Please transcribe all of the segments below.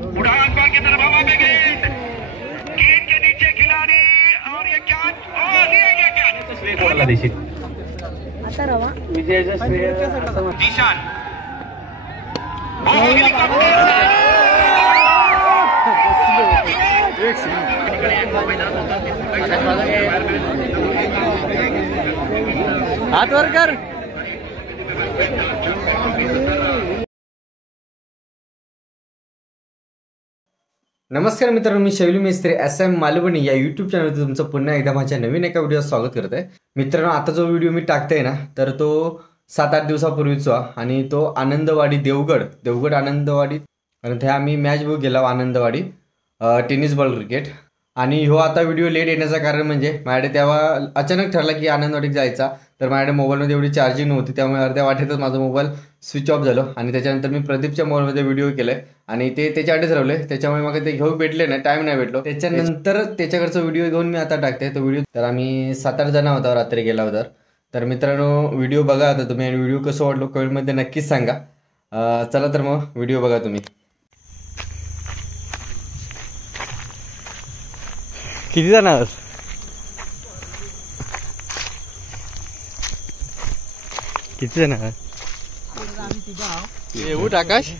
उड़ान बॉल की तरफ हवा में गेंद के नीचे खिलाड़ी और ये कैच और ये कैच आता रवा विजयाचं श्रेय ईशान हात वर कर. नमस्कार मित्रांनो, मी शैलू मेस्त्री SM मालवणी या यूट्यूब चॅनलवरती तुमचं पुन्हा एकदा माझ्या नवीन एका व्हिडिओ स्वागत करत आहे. मित्रांनो, आता जो व्हिडिओ मी टाकतोय ना, तर तो 7-8 दिवसापूर्वीचा आणि तो आनंदवाडी देवगड आनंदवाडी आणि ते आम्ही मॅच बघू गेला आनंदवाडी टेनिस बॉल क्रिकेट. आणि हो आता व्हिडिओ लेट येण्याचं कारण म्हणजे माझ्याकडे तेव्हा अचानक ठरला की आनंदवाडीत जायचा, तर माझ्याकडे मोबाईलमध्ये एवढी चार्जिंग नव्हती, त्यामुळे अर्ध्या वाटेतच माझा मोबाईल स्विच ऑफ झालो. आणि त्याच्यानंतर मी प्रदीपच्या मोबाईलमध्ये व्हिडिओ केलाय आणि ते त्याच्याकडेच राहिले, त्याच्यामुळे मग ते घेऊन भेटले नाही, टाइम नाही भेटलो. त्याच्यानंतर त्याच्याकडचा व्हिडिओ घेऊन मी आता टाकते तो व्हिडिओ. तर आम्ही 7-8 जण होता रात्री गेला होता. तर मित्रांनो, व्हिडिओ बघा आता तुम्ही आणि व्हिडिओ कसं वाटलो कमेंटमध्ये नक्कीच सांगा. चला तर मग व्हिडिओ बघा तुम्ही. किती जण आहात? किती जण आहात? उठ आकाश.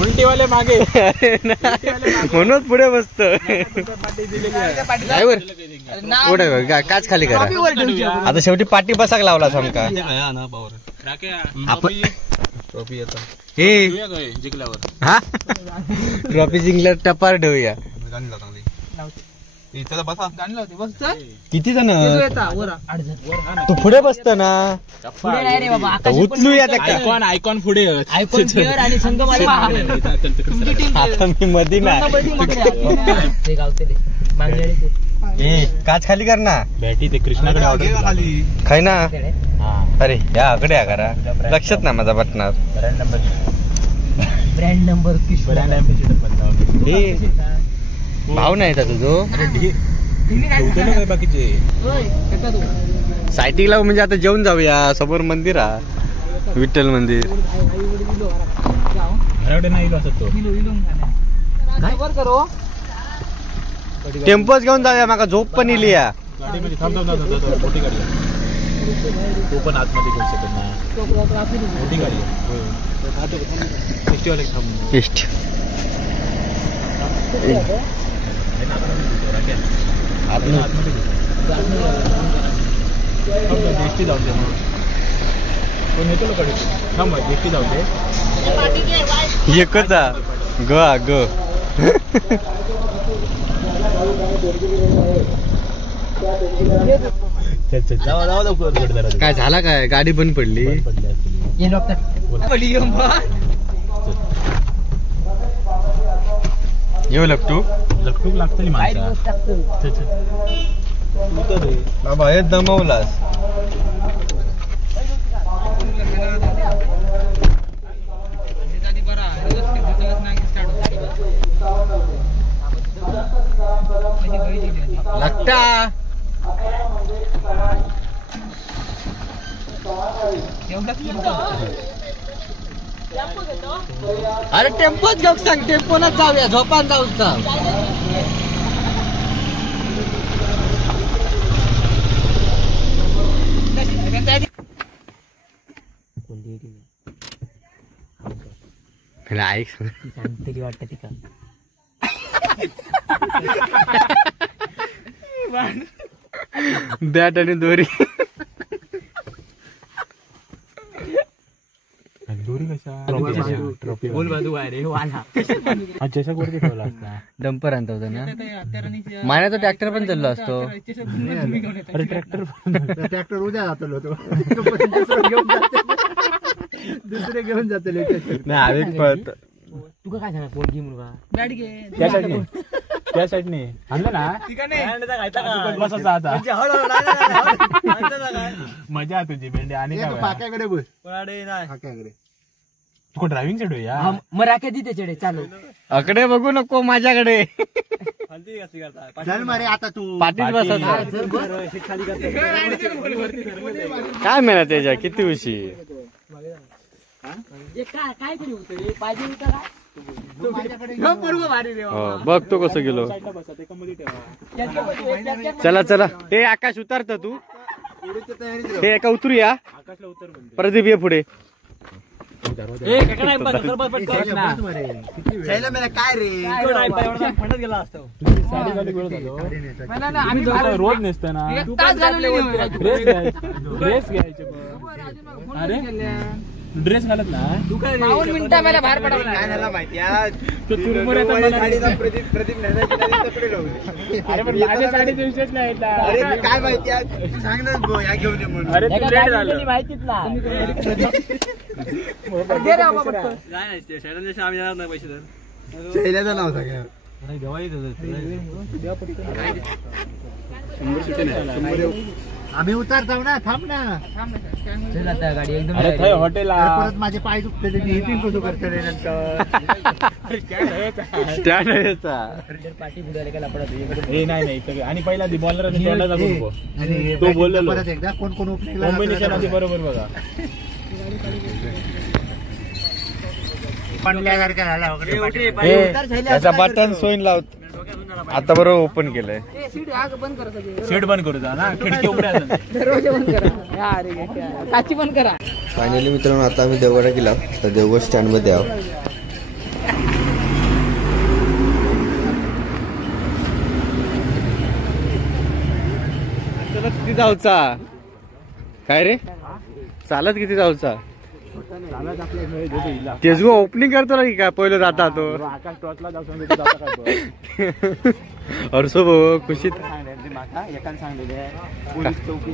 उलटीवाले मागे म्हणून पुढे बसत. काच खाली करा. आता शेवटी पाठी बसाक लावला समका. ट्रॉफी जिंकल्यावर टपार ठेवूया. किती जण तू पुढे बसत ना, उचलूया. आयकॉन पुढे आता मी मधी नाही. काच खाली कर ना. बॅटी ते कृष्णाकडे ऑर्डर खाय ना. अरे या आकडे करा, लक्षात ना माझा बटणार. ब्रँड नंबर भाव नाही का तुझो? बाकीचे सायटिंगला म्हणजे आता जेवून जाऊया. समोर मंदिर हा, विठ्ठल मंदिर. घराकडे नाही असत तो. टेम्पोच घेऊन जाऊया, माका झोप पण इली या. गाडीमध्ये थांबतो मोठी गाडी तो पण आतमध्ये घेऊ शकत नाही. मोठी गाडी जेष्टी जाऊ दे. कोण येतो लोक थांब, जेष्टी जाऊ दे. एकच ग काय झाला? काय गाडी बंद पडली? येऊ लपटूक लागतली बाबा, हे दमवलास. लागता अरे टेम्पोच घेऊ सांग. टेम्पोनच जाऊया, झोपान जाऊ सांग. ऐक तरी वाटत ती का बॅट आणि दोरी. दोरी कशा चषक वरती ठेवला असता. डंपर आणता होता ना. माण्याचा ट्रॅक्टर पण चाललो असतो. अरे ट्रॅक्टर उद्या जातो तो दुसरे घेऊन जातो. नाही आधीच पळत. तुका काय सांगा पोरगी मुलगा बॅट घे त्या साईडने आणलं ना. मजा तुझी भेंडी. आणि पाक्याकडे बस, पाक्याकडे तुका ड्रायव्हिंग सेट होया हा, मग राख्या दी त्याच्याकडे चालू अकडे बघू नको माझ्याकडे चल मारे आता तू पाठीत बसा काय मेहनत त्याच्या किती उशी काय तरी होतं रे पाहिजे होतं काय बघ तो कसं गेलो चला चला हे आकाश उतरत तू हे एका उतरूया प्रदीप ये पुढे काय रे रोज नेसत ना ड्रेस घ्यायचे अरे ड्रेस घालत ना तू काय मिनिटा मला बाहेर पडवला काय झाला माहिती अरे पण माझ्या साडीचा विषयच नाही काय माहिती तू सांग ना गो या घेऊन ये म्हणून अरे तू लेट झालं माहितीच ना शैल्याचं नाव सांग आम्ही उतारताव ना थांब ना गाडी एकदम अरे थंय हॉटेल परत माझे पाय दुखते हिटिंग कसं करते नंतर स्टँड यायचा पाठी बुडाले का लपडा हे नाही आणि पहिला बॉलर आणि तो बोललेलो. परत एकदा कोण कोण ओपनिंगला कॉम्बिनेशन आधी बरोबर बघा पांडल्यासारखा झाला वगैरे त्याचा बटन सोईन लावत आता बरोबर ओपन केलंय सीट बंद करू जा ना खिडकी उघड्या दरवाजे बंद करा अरे काची बंद करा फायनली मित्रांनो आता आम्ही देवगडा गेला तर देवगड स्टँड मध्ये आहोत किती जाऊचा काय रे चालत किती जाऊचा तेच ओपनिंग करतो ना की काय पहिलं जाता तो आकाश टॉसला जाऊ सांगतो अर्सो भाऊ खुशीत एकाने सांगलेले पोलीस चौकी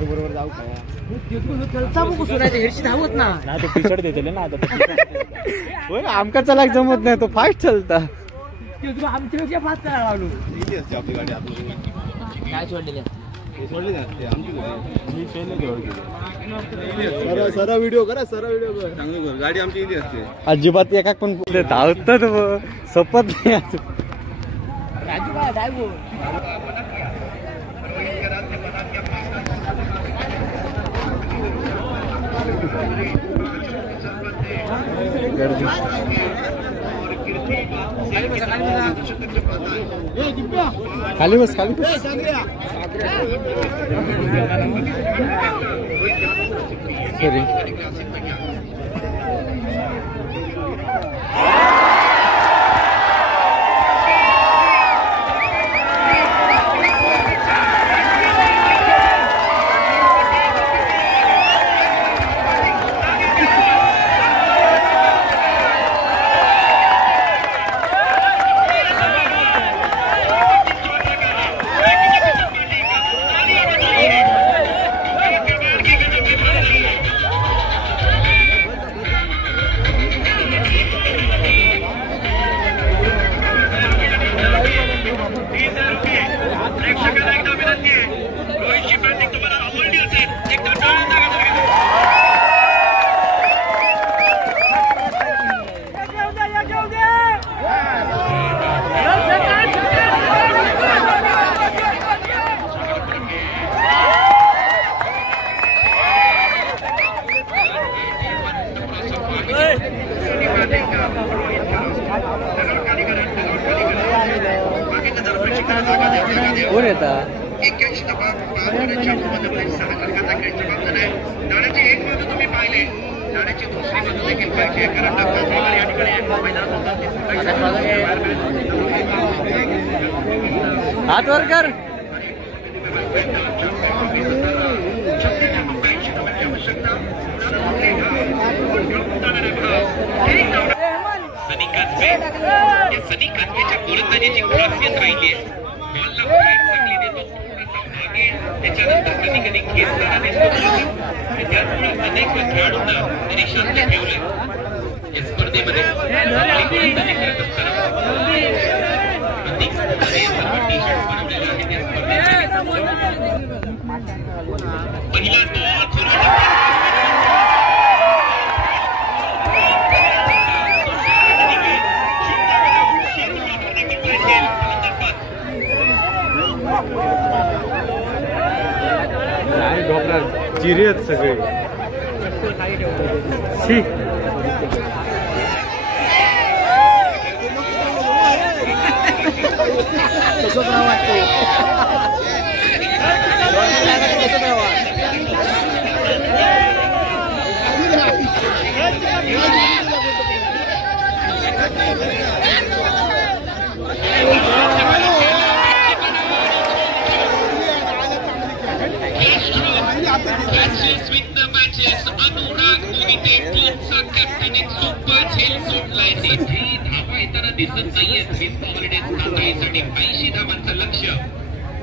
बरोबर जाऊ काय हेरशी धावत ना नाही तो टी-शर्ट देते ना आता होय आमका चलाक जमत नाही तो फास्ट चलता आमच्या फास्ट करायला लागलो काय सोडलेले सरळ व्हिडिओ करा गाडी आमची इथे असते अजिबात एका पण धावतात सपत नाही राजू काय डायगो खाली बस खाली बस सॉरी कोण येतात नाण्याची एक बाजू तुम्ही पाहिले नाण्याची दुसरी बाजू देखील पाहिजे कारण डॉक्टर या ठिकाणी हात वर कर सनी कांदेच्या गोलंदाजीची खासियत राहिली आहे बॉलला चांगली देतो त्याच्यानंतर कधी कधी घेतलेला दिसतो त्यामुळे अनेक खेळाडूंना निरीक्षण ठेवले या स्पर्धेमध्ये गोलंदाजी करत असताना अनेक सर्व टी शर्ट बनवलेले आहेत या स्पर्धेत पहिला चिरी आहेत सगळे. तसंच नाव वाटतं. Matches with the matches. Anurag Mohite टीमचा कॅप्टन एक सोपा झेल सोडलाय. तिथे धावा येताना दिसत नाहीये. मिस हॉलिडेज नाताळीसाठी 80 धावांचं लक्ष्य.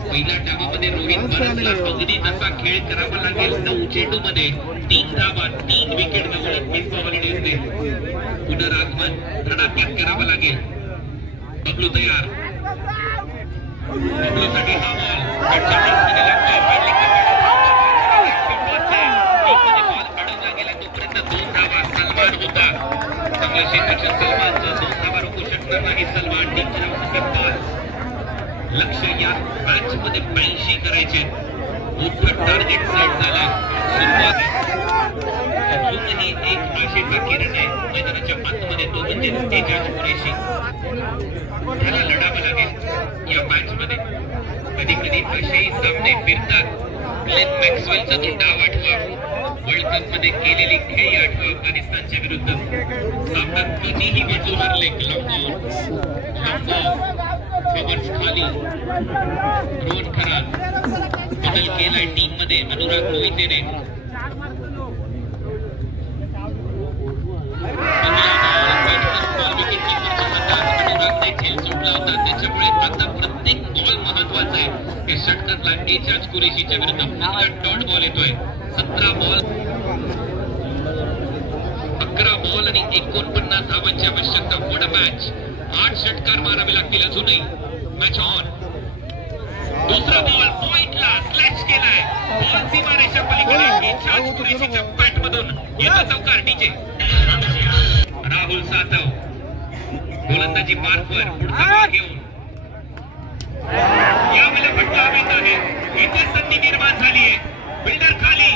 पहिल्या डावामध्ये रोहित बरसला. अगदी तसा खेळ करावा लागेल. 9 चेंडूमध्ये 3 धावा 3 विकेट मिळवत मिस हॉलिडेजने. पुनरागमन धडाक्यात करावं लागेल. बबलू तयार. बबलूसाठी हा बॉल सलमान टीमच्या लक्ष या मॅच मध्ये 82 करायचे. मोठं टार्गेट सेट झाला. अजूनही एक आशेचा किरण आहे मैदानाच्या आतमध्ये. तो म्हणजे एजाज कुरेशी. त्याला लढावं लागेल या मॅच मध्ये. कधी कधी असेही सामने फिरतात. ग्लेन मॅक्सवेलचा तो डाव आठवा. वर्ल्ड कप मध्ये केलेली खेळी आठवा अफगाणिस्तानच्या विरुद्ध. सामना कितीही वाजू हरले. खाली रोहन खरा बदल केलाय टीम मध्ये अनुराग मोहितेने. अनुरागने खेळ सोडला होता. त्याच्यामुळे आता प्रत्येक बॉल महत्वाचा आहे. हे षटकातला एजाज कुरेशीच्या विरुद्ध पहिला डॉट बॉल येतोय. 17 बॉल 11 बॉल आणि 49 धावांची आवश्यकता. मोठा मॅच. 8 षटकार मारावे लागतील अजूनही. Match on. दुसरा बॉल पॉइंटला स्लॅश केलाय. बॉल सीमारेषा पलीकडे. एजाज कुरेशीच्या बॅट मधून येतो चौकार. डीजे राहुल सातव गोलंदाजी मार्कवर. पुढचा बॉल घेऊन यावेळेला फटका येत आहे. इथे संधी निर्माण झाली आहे. बिल्डर खाली.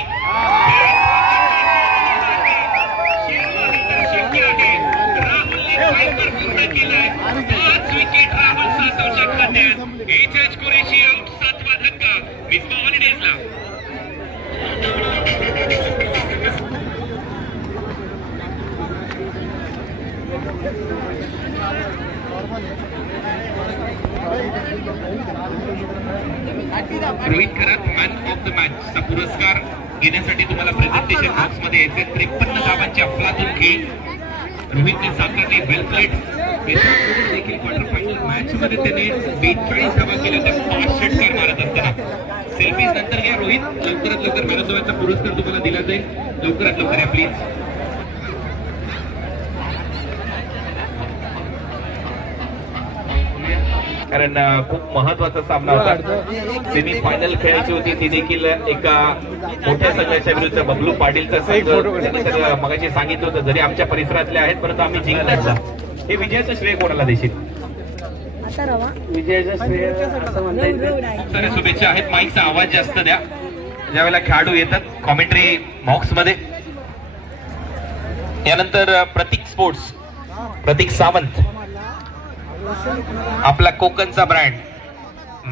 राहुलने फायबर पूर्ण केलाय. 5 विकेट राहुल सातवच्या खात्यात. एजाज कुरेशी आउट. 7वा धक्का मिस हॉलिडेजला. Rohit Kharat man of the match चा पुरस्कार घेण्यासाठी तुम्हाला प्रेझेंटेशन बॉक्स मध्ये यायचे. 53 धावांच्या अफलातून खेळ रोहितने साकारले. वेल प्लेड. देखील क्वार्टर फायनल मॅच मध्ये त्याने 42 धावा केल्या. त्या 5 षटकार मारत असताना. सेल्फीज नंतर घ्या. रोहित लवकरात लवकर मॅन ऑफ द मॅच चा पुरस्कार तुम्हाला दिला जाईल. लवकरात लवकर या प्लीज. कारण खूप महत्वाचा सामना होता. सेमी फायनल खेळायची होती ती देखील एका मोठ्या संघाच्या विरुद्ध. बबलू पाटीलचा संघ मगाशी सांगितलं होतं जरी आमच्या परिसरातले आहेत परंतु आम्ही जिंकला. हे विजयाचं श्रेय कोणाला देशील? विजयाचं श्रेय सारे शुभेच्छा आहेत. माईकचा आवाज जास्त द्या ज्यावेळेला खेळाडू येतात कॉमेंट्री बॉक्स मध्ये. यानंतर प्रतीक स्पोर्ट्स प्रतीक सावंत आपला कोकणचा ब्रँड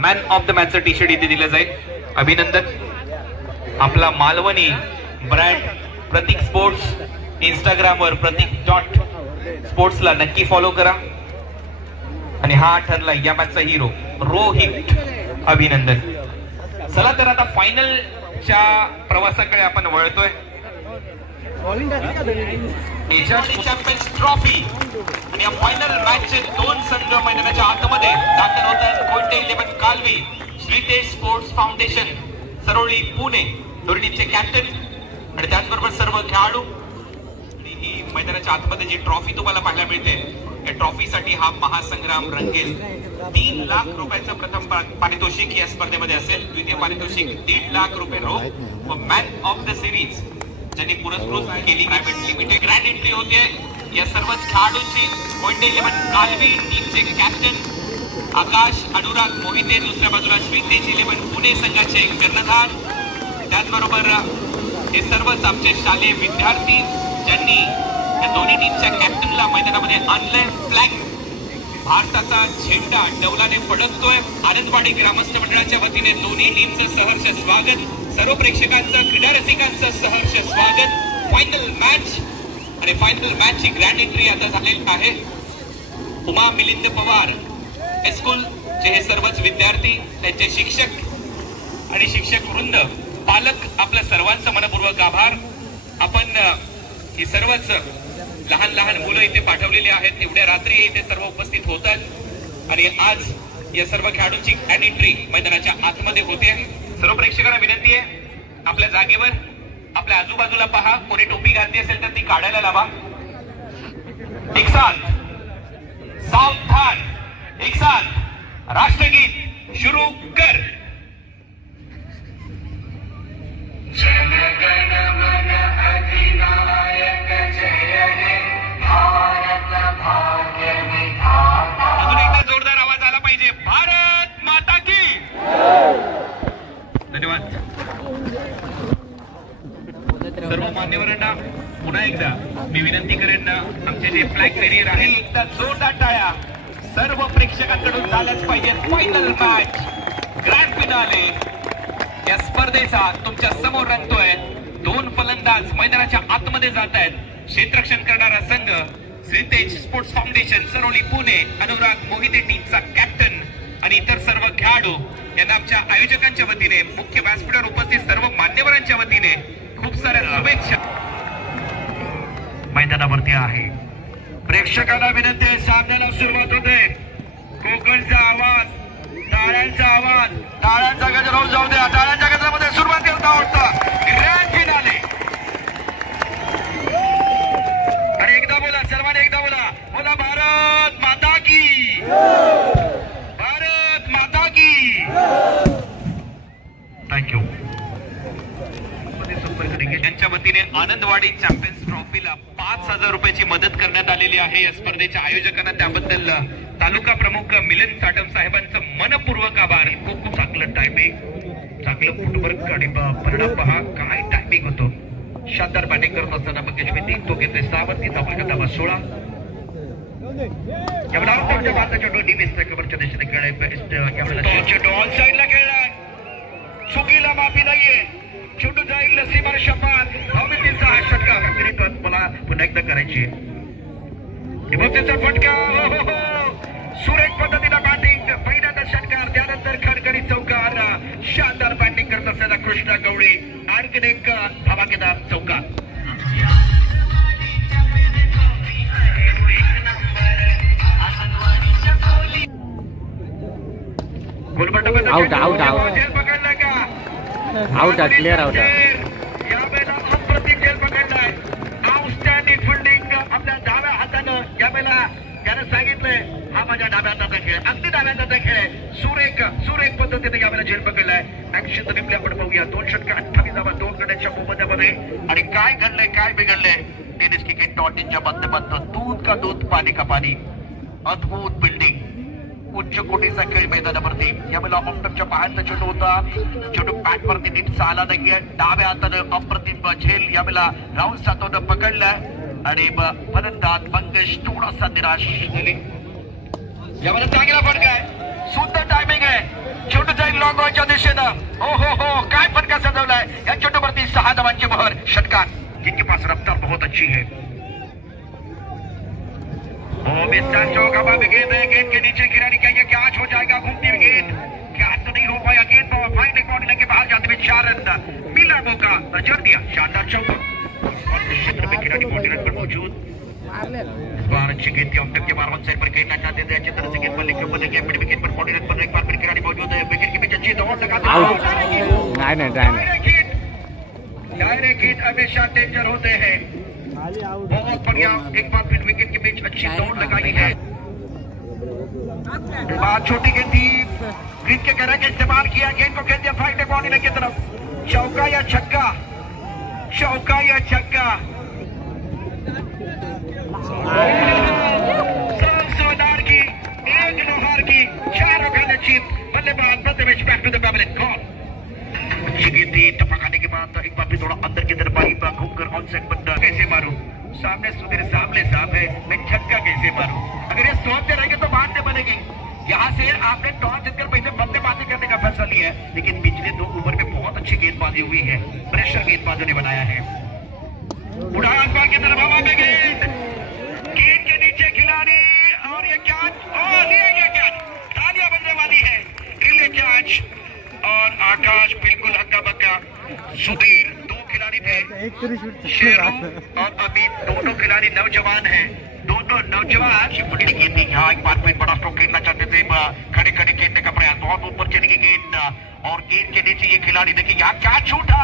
मॅन ऑफ द मॅचचं टी शर्ट इथे दिलं जाईल. अभिनंदन. आपला मालवणी ब्रँड प्रतीक स्पोर्ट्स इंस्टाग्रामवर प्रतीक.स्पोर्ट्सला नक्की फॉलो करा. आणि हा ठरला या मॅचचा हिरो रोहित. अभिनंदन. चला तर आता फायनलच्या प्रवासाकडे आपण वळतोय. चॅम्पियन्स ट्रॉफी आणि या फायनल मॅचचे 2 संघ मैदानाच्या आतमध्ये दाखल होतात. कोयटे 11 कालवी श्रीतेज स्पोर्ट्स फाउंडेशन सरोळी पुणे टीमचे कॅप्टन आणि त्याचबरोबर सर्व खेळाडू. आणि ही मैदानाच्या आतमध्ये जी ट्रॉफी तुम्हाला पाहायला मिळते या ट्रॉफीसाठी हा महासंग्राम रंगेल. 3 लाख रुपयाचं प्रथम पारितोषिक या स्पर्धेमध्ये असेल. द्वितीय पारितोषिक 1.5 लाख रुपये रोख व मॅन ऑफ द सिरीज ज्यांनी पुरस्कृत केली प्रायव्हेट लिमिटेड ग्रँड एंट्री होते या सर्वच खेळाडूंची. कोयटे 11 कालवी टीमचे कॅप्टन आकाश अनुराग मोहिते. दुसऱ्या बाजूला श्रीतेज 11 पुणे संघाचे कर्णधार. त्याचबरोबर हे सर्वच आमचे शालेय विद्यार्थी ज्यांनी या दोन्ही टीमच्या कॅप्टनला मैदानामध्ये आणलंय. फ्लॅग भारताचा झेंडा डौलाने फडकतोय. आनंदवाडी ग्रामस्थ मंडळाच्या वतीने दोन्ही टीमचं सहर्ष स्वागत, सर्व प्रेक्षकांचं, क्रीडा रसिकांचं सहर्ष स्वागत. फायनल मॅच आणि फायनल मॅचची ग्रँड एंट्री आता झालेली आहे. उमा मिलिंद पवार हायस्कूल चे हे सर्वच विद्यार्थी, त्यांचे शिक्षक आणि शिक्षक वृंद, पालक, आपल्या सर्वांचं मनपूर्वक आभार. आपण ही सर्वच लहान लहान मुलं इथे पाठवलेली आहेत. एवढ्या रात्री इथे सर्व उपस्थित होतात आणि आज या सर्व खेळाडूंची ग्रँड एंट्री मैदानाच्या आतमध्ये होते. सर्व प्रेक्षकांना विनंती आहे, आपल्या जागेवर आपल्या आजूबाजूला पहा. कोणी टोपी घातली असेल तर ती काढायला लावा. एक साथ सावधान, एक साथ राष्ट्रगीत शुरू कर. जन गण मन अधिनायक जय हे भारत भाग्य विधाता. अजून एकदा जोरदार आवाज आला पाहिजे. भारत माता की. धन्यवाद. सर्व मान्यवरांना पुन्हा एकदा मी विनंती करेन, आमचे जे फ्लॅग कॅरियर आहे एकदा जोरदार टाळ्या सर्व प्रेक्षकांकडून झाल्याच पाहिजे. फायनल मॅच, ग्रँड फिनाले या स्पर्धेचा तुमच्या समोर रंगतोय. दोन फलंदाज मैदानाच्या आतमध्ये जात आहेत. क्षेत्ररक्षण करणारा संघ श्रीतेज स्पोर्ट्स फाउंडेशन सरोली पुणे, अनुराग मोहिते टीमचा कॅप्टन आणि इतर सर्व खेळाडू यांना आमच्या आयोजकांच्या वतीने, मुख्य व्यासपीठावर उपस्थित सर्व मान्यवरांच्या वतीने खूप साऱ्या शुभेच्छा. मैदानावरती आहे. प्रेक्षकांना विनंती आहे, सामन्याला सुरुवात होते. कोकणचा आवाज, टाळ्यांचा आवाज, टाळ्यांचा गजर होऊन जाऊ द्या. टाळ्यांच्या गजरामध्ये सुरुवात करता होता ग्रँड फिनाले. आणि एकदा बोला, सर्वांनी एकदा बोला, बोला भारत माता की. भारत माता की. थँक्यू. यांच्या वतीने आनंदवाडी चॅम्पियन्स ट्रॉफीला 5,000 रुपयाची मदत करण्यात आलेली आहे. या स्पर्धेच्या आयोजकांना त्याबद्दल तालुका प्रमुख मिलिंद साटम साहेबांचं मनपूर्वक आभार. खूप खूप चांगलं टायमिंग, चांगलं फुटवर्क आणि परिणाम पहा काय टायमिंग होतो. शानदार बॅटिंग करत असताना मंगेश विधी तो घेतोय सावंती, धावफलक धावा 16. यावेळेला आउटच्या बाजूचा चेंडू डिमिसच्या कव्हरच्या दिशेने खेळाय. यावेळेला चेंडू ऑन साइडला खेळलाय. चुकीला माफी नाहीये. चेंडू जाईल सीमार शपात. धावमितीचा हा षटकार मला पुन्हा एकदा करायची. विभक्तीचा फटका. सुरेख पद्धतीला बॅटिंग, पहिल्यांदा षटकार, त्यानंतर खडखडी चौकार. शानदार बॅटिंग करत असलेला कृष्णा गवळी, आणखीन एक धमाकेदार चौकार. आउट आउट आउट पकडला का? Out clear out. यावेळेला अप्रतिम खेळ पकडलाय. आउटस्टँडिंग फिल्डिंग आपल्या डाव्या हातानं. यावेळेला त्यानं सांगितलंय हा माझ्या डाव्या हाताचा खेळ, अगदी डाव्या हाताचा खेळ. सुरेख पद्धतीने यावेळेला झेल पकडलाय. ऍक्शन रिप्ले आपण पाहूया. 2 षटकार 28 धावा 2 गड्यांच्या मोबदल्यामध्ये. आणि काय घडलंय, काय बिघडलंय. टेनिस क्रिकेट .inच्या माध्यमातून दूध का दूध, पाणी का पाणी. अद्भुत बिल्डिंग, उच्च कोटीचा खेळ मैदानावरती. यावेळेला ऑप्टमच्या बाहेरचा चेंडू होता. चेंडू पॅट वरती नीट चाला नाहीये. डाव्या हातानं अप्रतिम झेल यावेळेला राहुल सातवनं पकडलाय आणि फलंदाज मंगेश थोडासा निराश झाले. यावेळेला चांगला फटका आहे, सुंदर टायमिंग आहे. चेंडू जाईल लॉंग ऑनच्या दिशेनं. हो काय फटका सजवलाय. या चेंडूवरती 6 धावांची मोहर. षटकार. जिनके पास रफ्तार बहुत अच्छी है. मिस्टर चौक हवा में गेंद है. गेंद के नीचे खिलाड़ी क्या ये कैच हो जाएगा. घूमती हुई गेंद, कैच तो नहीं हो पाया. गेंद फाइनल बॉडी लेके बाहर जाते हुए 4 रन मिला. मौका जड़ दिया. शानदार चौका. और क्षेत्र में खिलाड़ी बॉडी रन पर मौजूद. इस बार अच्छी गेंद के बार वन साइड पर खेलना चाहते थे. अच्छी तरह से गेंद पर लेकर बनेंगे. मिड विकेट पर बॉडी रन पर एक बार फिर खिलाड़ी मौजूद है. विकेट के बीच अच्छी दौड़ लगाते डायरेक्ट हिट हमेशा डेंजर होते हैं. बहुत बढ़िया. एक बार फिर विकेट के बीच अच्छी दौड़ लगाई है. बात छोटी गेंद थी. ग्रीन के गहरे का इस्तेमाल किया. गेंद को खेल दिया फाइट बॉडी की तरफ. चौका या छक्का, चौका या छक्का. सोनार की, एक लोहार की, 4 रन अचीव. बल्लेबाज back to the back call. अच्छी गेंद थी. टपकाने के बाद बॉल सेट बंदा कैसे मारूं, सामने सुधीर सामने साहब है, मैं छक्का कैसे मारूं। अगर ये सोचते रहेंगे तो बात नहीं बनेगी। यहाँ से आपने टॉस जीतकर पहले बल्लेबाजी करने का फैसला लिया है, लेकिन पिछले 2 ओवर में बहुत अच्छी गेंदबाजी हुई है, प्रेशर गेंदबाजों ने बनाया है। उड़ान आसमान की तरफ हवा में गेंद के नीचे खिलाड़ी और ये कैच और लिया गया कैच, तालियां बजने वाली है, रिले कैच और आकाश बिल्कुल हक्का बक्का। सुधीर 2 खिलाड़ी थे, शेरू और अमित दोनों खिलाड़ी नौजवान हैं, दोनों नौजवान बड़ी गेंद थी। यहाँ एक बार फिर बड़ा स्ट्रोक खेलना चाहते थे, खड़े खड़े खेलने का प्रयास, बहुत ऊपर चली गई गेंद और गेंद के नीचे ये खिलाड़ी देखिए यहाँ क्या छूटा,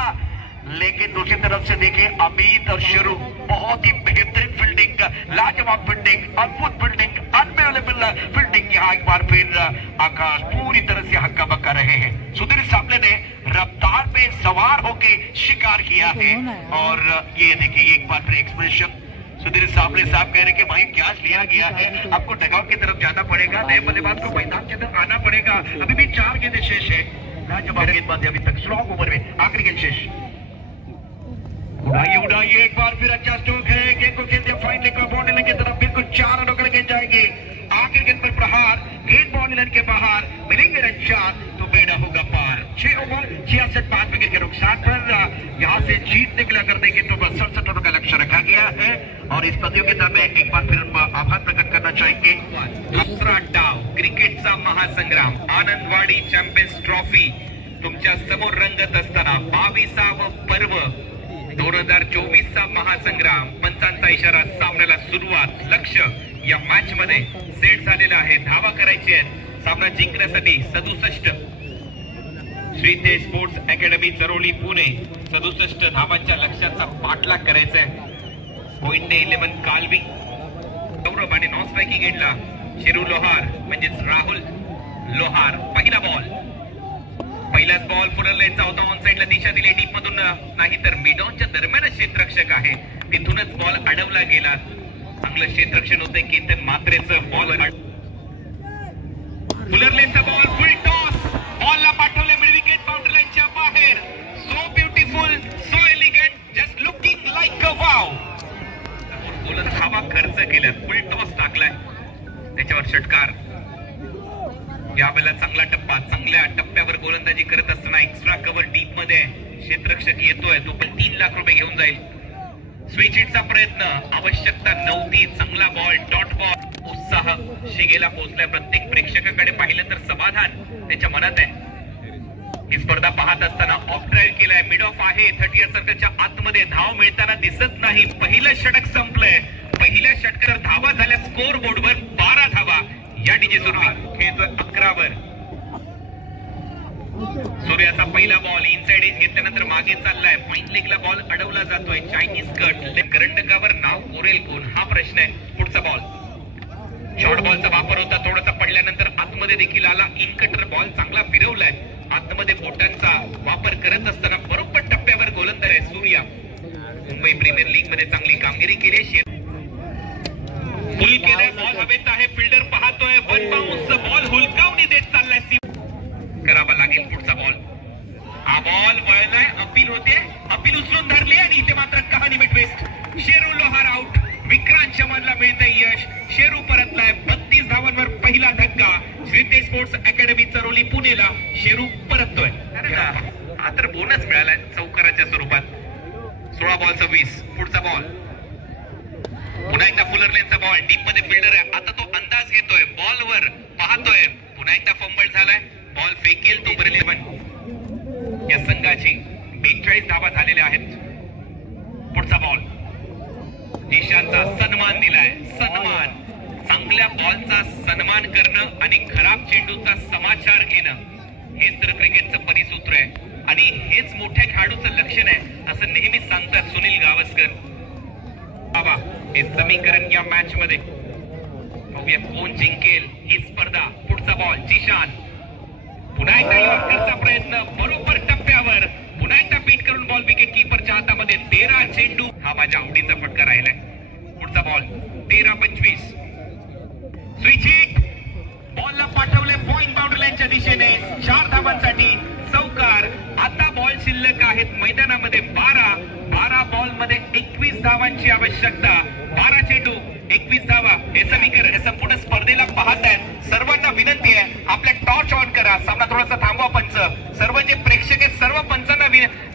लेकिन दूसरी तरफ से देखिए अमित और शेरू बहुत ही बेहतरीन फील्डिंग, लाजवाब फील्डिंग, अद्भुत फील्डिंग, अनबिलीवेबल फील्डिंग। यहाँ एक बार फिर आकाश पूरी तरह से हक्का बक्का रहे हैं। सुधीर सामने ने रफ्तार में सवार होके शिकार किया है और ये देखिए एक बार फिर एक्सप्रेशन सुधीर सामने साहब कह रहे कि भाई कैच लिया गया है, आपको डगआउट की तरफ जाना पड़ेगा, नए बल्लेबाज को मैदान के अंदर आना पड़ेगा। अभी भी 4 गेंदें शेष है, लाजवाब गेंदबाजी अभी तक स्ट्रॉन्ग ओवर में, आखिरी गेंद शेष। उड़ाइए एक बार फिर अच्छा स्ट्रोक है, गेंद को खेलते हैं फाइन लेकर बाउंड्री की तरफ, बिल्कुल 4 रनों के गेंद जाएंगे। आखिर गेंद पर प्रहार, गेंद बाउंड्री के बाहर, मिलेंगे रन 4 तो बेड़ा होगा पार। 6 ओवर 66 5 विकेट के नुकसान पर यहाँ से जीत निकला कर देंगे तो 67 रनों का लक्ष्य रखा गया है और इस प्रतियोगिता में एक बार फिर आभार प्रकट करना चाहेंगे। दुसरा डाव क्रिकेटचा महासंग्राम, आनंदवाडी चॅम्पियन्स ट्रॉफी तुमच्या समोर रंगत असताना 22वा पर्व 2024चा महासंग्राम, पंचांचा इशारा, सामन्याला सुरुवात। लक्ष्य या मॅच मध्ये सेट झालेला आहे, धावा करायची आहेत सामना जिंकण्यासाठी 67 श्रीतेज स्पोर्ट्स अकॅडमी चरोली पुणे 67 धावांच्या लक्ष्याचा पाठलाग करायचा आहे। पॉइंट 11 कालवी गौरव आणि नॉन स्ट्रायकिंग एंडला शेरू लोहार म्हणजेच राहुल लोहार। पहिला बॉल, पहिलाच बॉल फुलर लेनचा होता, ऑन साइडला दिशा दिली डीप मधून नाही तर मिडॉनच्या दरम्यानच क्षेत्ररक्षक आहे, तिथूनच बॉल अडवला गेला। चांगलं क्षेत्ररक्षण होते की ते मात्रेचं बॉल फुलर लेनचा बॉल फुल टॉस, बॉलला पाठवले मिड विकेट बाउंड्री लाईनच्या बाहेर। So beautiful, so elegant, just looking like a wow. बोलत धावा खर्च केला, फुल टॉस टाकलाय, त्याच्यावर षटकार। यावेळेला चांगला टप्पा, चांगल्या टप्प्यावर गोलंदाजी करत असताना एक्स्ट्रा कव्हर डीप मध्ये क्षेत्ररक्षक येतोय, तो पण 3 लाख रुपये घेऊन जाईल। स्विच हिटचा प्रयत्न, आवश्यकता नव्हती, चांगला बॉल, डॉट बॉल। उत्साह शिगेला पोहोचलाय, प्रत्येक प्रेक्षकाकडे पाहिलं तर समाधान त्याच्या मनात आहे। ही स्पर्धा पाहत असताना ऑफ ड्राईव्ह केलाय, मिड ऑफ आहे, 30 सर्कलच्या आतमध्ये धाव मिळताना दिसत नाही। पहिलं षटक संपलंय, पहिल्या षटकावर धावा झाल्या, स्कोर बोर्डवर 12 धावा या डीजे सुरवी खेळतोय 11 वर। सूर्याचा पहिला बॉल इनसाइड एज घेतल्यानंतर मागे चाललाय, फाईन लेगला बॉल अडवला जातोय, चायनीज कट, करंडकावर नाव कोरेल कोण हा प्रश्न आहे। पुढचा बॉल, शॉर्ट बॉलचा वापर होता, थोडासा पडल्यानंतर आतमध्ये देखील आला, इन कटर बॉल चांगला फिरवलाय, आतमध्ये बोटांचा वापर करत असताना बरोबर टप्प्यावर गोलंदाज आहे सूर्या। मुंबई प्रीमियर लीग मध्ये चांगली कामगिरी केली, फुल केलाय, बॉल हवेत आहे, फिल्डर पाहतोय, वन बाउन्स बॉल हुलकावणी देत चाललाय, करावा लागेल। पुढचा बॉल, हा बॉल वळलाय, अपील होते, अपील उचलून धरली आणि इथे मात्र कहाणी में ट्विस्ट। शेरू लोहार आउट, विक्रांत चव्हाणला मिळतंय यश, शेरू परतलाय, 32 धावांवर पहिला धक्का। श्रीतेज स्पोर्ट्स अकॅडमी चरोली पुणेला शेरू परततोय, हा तर बोनस मिळालाय चौकाराच्या स्वरूपात। 16 बॉल 26, पुढचा बॉल, पुन्हा एकदा फुलर लेनचा बॉल, डीप मध्ये फिल्डर आहे, आता तो अंदाज घेतोय, बॉलवर पाहतोय, पुन्हा एकदा फंबल झालाय, बॉल फेकेल तो बरेल। या संघाची 42 धावा झालेल्या आहेत। पुढचा बॉल, देशाचा सन्मान दिलाय, सन्मान, चांगल्या बॉलचा सन्मान करणं आणि खराब चेंडूचा समाचार घेणं हेच तर क्रिकेटचं परिसूत्र आहे आणि हेच मोठ्या खेळाडूचं लक्षण आहे असं नेहमीच सांगतात सुनील गावस्कर बाबा। हे समीकरण या मॅच मध्ये बघूया कोण जिंकेल ही स्पर्धा। पुढचा बॉल, जिशान, पुन्हा एकदा यॉर्करचा प्रयत्न, बरोबर टप्प्यावर, पुन्हा एकदा बीट करून बॉल विकेट कीपरच्या हातामध्ये। 13 चेंडू, हा माझ्या आवडीचा फटका राहिलाय। पुढचा बॉल, 13-25, स्विच हिट, बॉलला पाठवले पॉइंट बाउंड्री लाईनच्या दिशेने, 4 धावांसाठी चौकार। आता बॉल शिल्लक आहेत मैदानामध्ये 12 बॉल मध्ये आवश्यकता. 12 चेंडू 21 धावा हे समीकरण हे संपूर्ण स्पर्धेला पाहत आहेत. सर्वांना विनंती आहे आपल्या टॉर्च ऑन करा. सामना थोडासा थांबवा पंच. सर्व जे प्रेक्षक आहेत सर्व पंचांना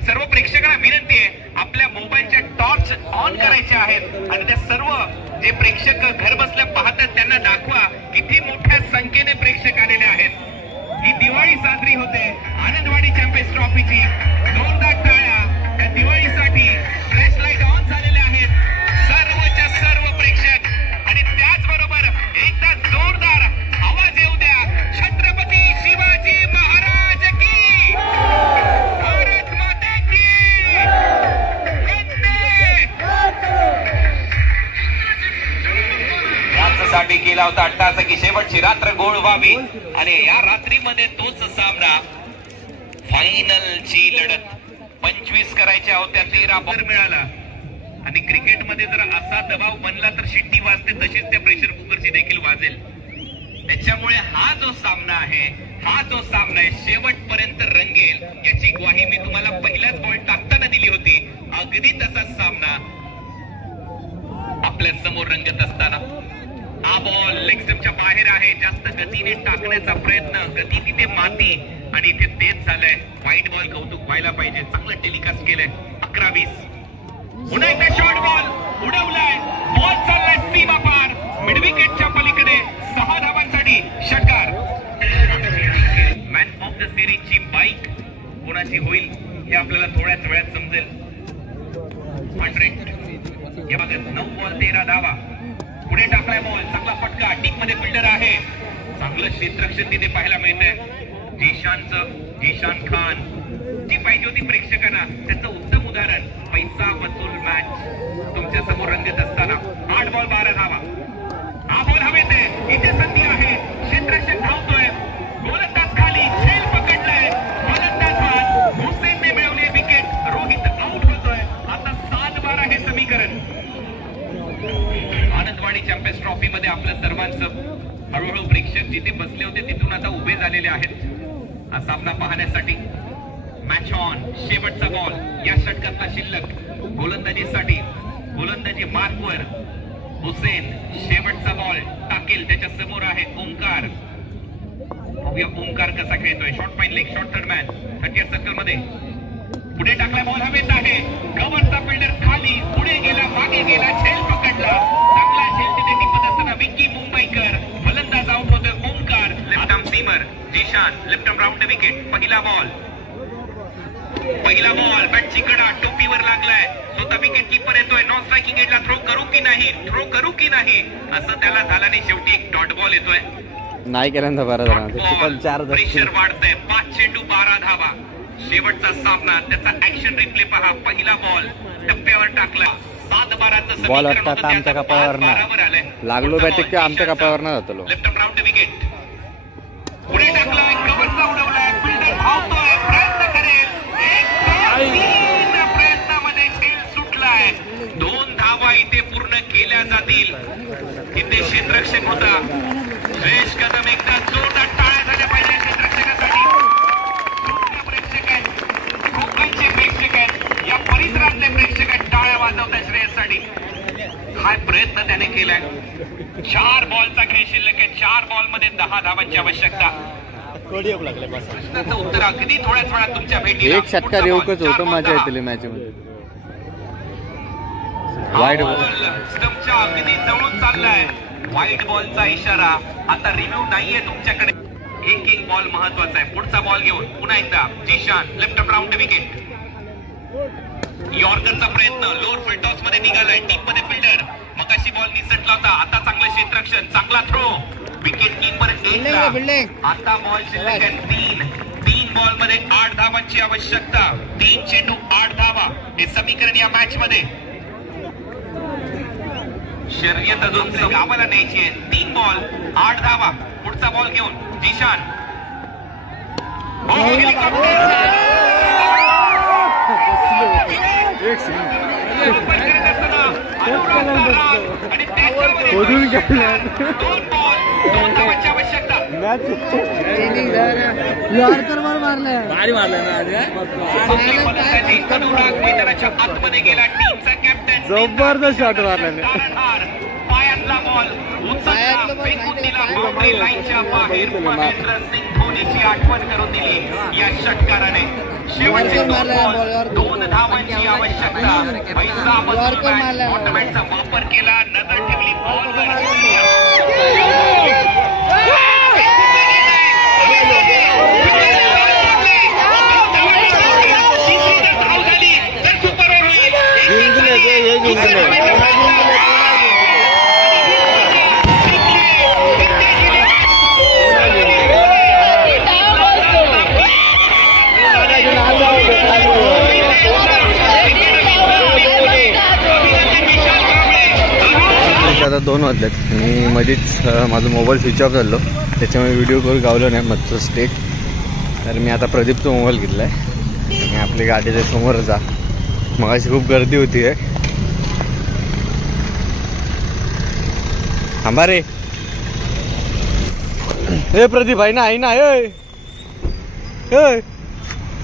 सर्व प्रेक्षकांना विनंती आहे आपल्या मोबाईलच्या टॉर्च ऑन करायचे आहेत आणि त्या सर्व जे प्रेक्षक घर बसल्या पाहतात त्यांना दाखवा किती मोठ्या संख्येने प्रेक्षक आलेले आहेत. ही दिवाळी साजरी होते आनंदवाडी चॅम्पियन्स ट्रॉफीची. जोरदार टाळ्या त्या दिवाळीसाठी. फ्लॅश लाईट ऑन झालेले आहेत सर्वच्या सर्व प्रेक्षक आणि त्याचबरोबर एकदा जोरदार आवाज येऊ द्या. छत्रपती शिवाजी महाराज की, भारत माता की, यासाठी केला होता अट्टास की शेवटची रात्र गोळ व्हावी आणि या रात्रीमध्ये तोच सामना फायनलची लढत 25 करायच्या होत्या 13 बॉल मिळाला. आणि क्रिकेटमध्ये जर असा दबाव बनला तर शिट्टी वाजते तशीच त्या प्रेशर कुकरची देखील वाजेल. त्याच्यामुळे हा जो सामना आहे शेवटपर्यंत रंगेल याची ग्वाही मी तुम्हाला पहिलाच बॉल टाकताना दिली होती. अगदी तसाच सामना आपल्या समोर रंगत असताना हा बॉल लेग स्टंपच्या बाहेर आहे. जास्त गतीने टाकण्याचा प्रयत्न, गती तिथे माती आणि इथे तेच झालंय. व्हाईट बॉल कौतुक व्हायला पाहिजे. चांगलं टेलिकास्ट केलंय. 11-20 पुन्हा एकदा शॉर्ट बॉल उडवलाय. बॉल चाललाय सीमा पार मिड विकेटच्या पलीकडे. 6 धावांसाठी षटकार. मॅन ऑफ द सिरीजची बाईक कोणाची होईल हे आपल्याला थोड्याच वेळात समजेल. 100 या भागात 9 बॉल 13 धावा. पुढे टाकलाय बॉल. चांगला फटका. डीप मध्ये फिल्डर आहे. चांगलं क्षेत्ररक्षण तिथे पाहायला मिळतंय. झिशान खान जी पाहिजे होती प्रेक्षकांना त्याचं उत्तम उदाहरण. पैसा वसूल मॅच तुमच्या समोर रंगत असताना 8 बॉल 12 धावा. हा बॉल हवेत आहे. इथे संधी आहे. क्षेत्ररक्षण धावतोय. गोलंदाज खाली. झेल पकडलाय. गोलंदाज बाद. हुसेनने मिळवली विकेट. रोहित आउट होतोय. आता 7-12 हे समीकरण. आनंदवाडी चॅम्पियन्स ट्रॉफी मध्ये आपल्या सर्वांचं हळूहळू प्रेक्षक जिथे बसले होते तिथून आता उभे झालेले आहेत हा सामना पाहण्यासाठी. Match on. शेवटचा बॉल या षटकातला शिल्लक. गोलंदाजीसाठी गोलंदाजी मार्कवर हुसेन. शेवटचा बॉल टाकेल. त्याच्या समोर आहे ओंकार. बघूया ओंकार कसा खेळतोय. Short fine leg. Short third man 30 circle मध्ये. पुढे टाकला बॉल हवेत आहे. कव्हरचा फिल्डर खाली. पुढे गेला. मागे गेला. झेल पकडला. चांगला झेल तिथे टिपत असताना विकी मुंबईकर. फलंदाज आउट होतोय. Omkar. Left arm seamer Zeeshan. Left arm round wicket. पहिला बॉल बॅटची कडा टोपीवर लागलाय. स्वतः विकेट कीपर येतोय. नॉन स्ट्रायकिंग एजला थ्रो करू की नाही असं त्याला झालं नाही. शेवटी एक डॉट बॉल येतोय. नाही केल्यानंतर बरं. प्रेशर वाढतंय. 5 चेंडू 12 धावा. शेवटचा सामना. त्याचा ऍक्शन रिप्ले पहा. पहिला बॉल टप्प्यावर टाकला. 7-12 बॉल आता आमच्या कपाळावर ना लागलो बॅटिंग आमच्या कपाळावर ना जातो. Left round wicket. पुढे टाकलाय. कव्हरचा उडवलाय. फिल्डर धावतोय. प्रयत्न करेल. प्रयत्नामध्ये झेल सुटलाय. 2 धावा इथे पूर्ण केल्या जातील. इथे क्षेत्ररक्षक होता सुरेश कदम. एकदा जोरदार टाळ्या झाल्या पाहिजे क्षेत्ररक्षकासाठी. प्रेक्षक आहेत. कोकणचे प्रेक्षक आहेत. या परिसरातले प्रेक्षक आहेत. टाळ्या वाजवतात श्रेयससाठी. हा प्रयत्न त्याने केलाय. 4 बॉलचा खेळ शिल्लक आहे. 4 बॉल मध्ये 10 धावांची आवश्यकता. प्रश्नाचं उत्तर अगदी थोड्याच वेळात तुमच्या भेटीला. एक षटकार येऊकच होतं माझ्या येतील मॅच मध्ये. वाईट बॉल स्टंपच्या अगदी जवळून चाललाय. व्हाईट बॉलचा इशारा. आता रिव्ह्यू नाहीये तुमच्याकडे. एक बॉल महत्वाचा आहे. पुढचा बॉल घेऊन पुन्हा एकदा जिशान. Left round wicket. यॉर्करचा प्रयत्न. लोअर फुल टॉस मध्ये निघालाय. डीप मध्ये फिल्डर. मगाशी बॉल निसटला होता. आता चांगलं क्षेत्ररक्षण. चांगला थ्रो. विकेट कीपर आता बॉल शिल्लक आहे 3 बॉल मध्ये 8 धावांची आवश्यकता. 3 चेंडू 8 धावा हे समीकरण या मॅच मध्ये. शर्यत अजून गावाला न्यायची आहे. 3 बॉल 8 धावा. पुढचा बॉल घेऊन जिशान. आणि आवश्यकता. मैदानाच्या आतमध्ये गेला. टीमचा कॅप्टन जबरदस्त शॉट मारलेले. पायातला बॉल उचलला फेकून दिला बाउंड्री लाईनच्या बाहेर. महेंद्र सिंग धोनीची आठवण करून दिली या षटकाराने. शेवटचे 2 बॉल 2 धावांची आवश्यकता. पैसा टोर्नामेंटचा वापर केला. नजर ठेवली बॉलवर. आता 2 वाजलेत आणि मध्येच माझा मोबाईल स्विच ऑफ झालो, त्याच्यामुळे व्हिडिओ कॉल गावलं नाही मधचं स्टेट. तर मी आता प्रदीपचा मोबाईल घेतला आहे आणि आपली गाडीच्या समोर जा. मगाशी खूप गर्दी होती आहे. थांबा रे. हे प्रदीप आहे ना, आहे ना,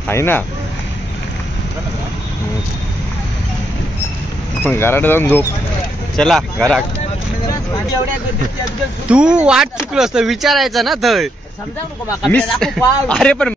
आहे ना. घरात जाऊन झोप. चला घरात. तू वाट चुकलो असतं विचारायचं ना. तर समजावू नको अरे पण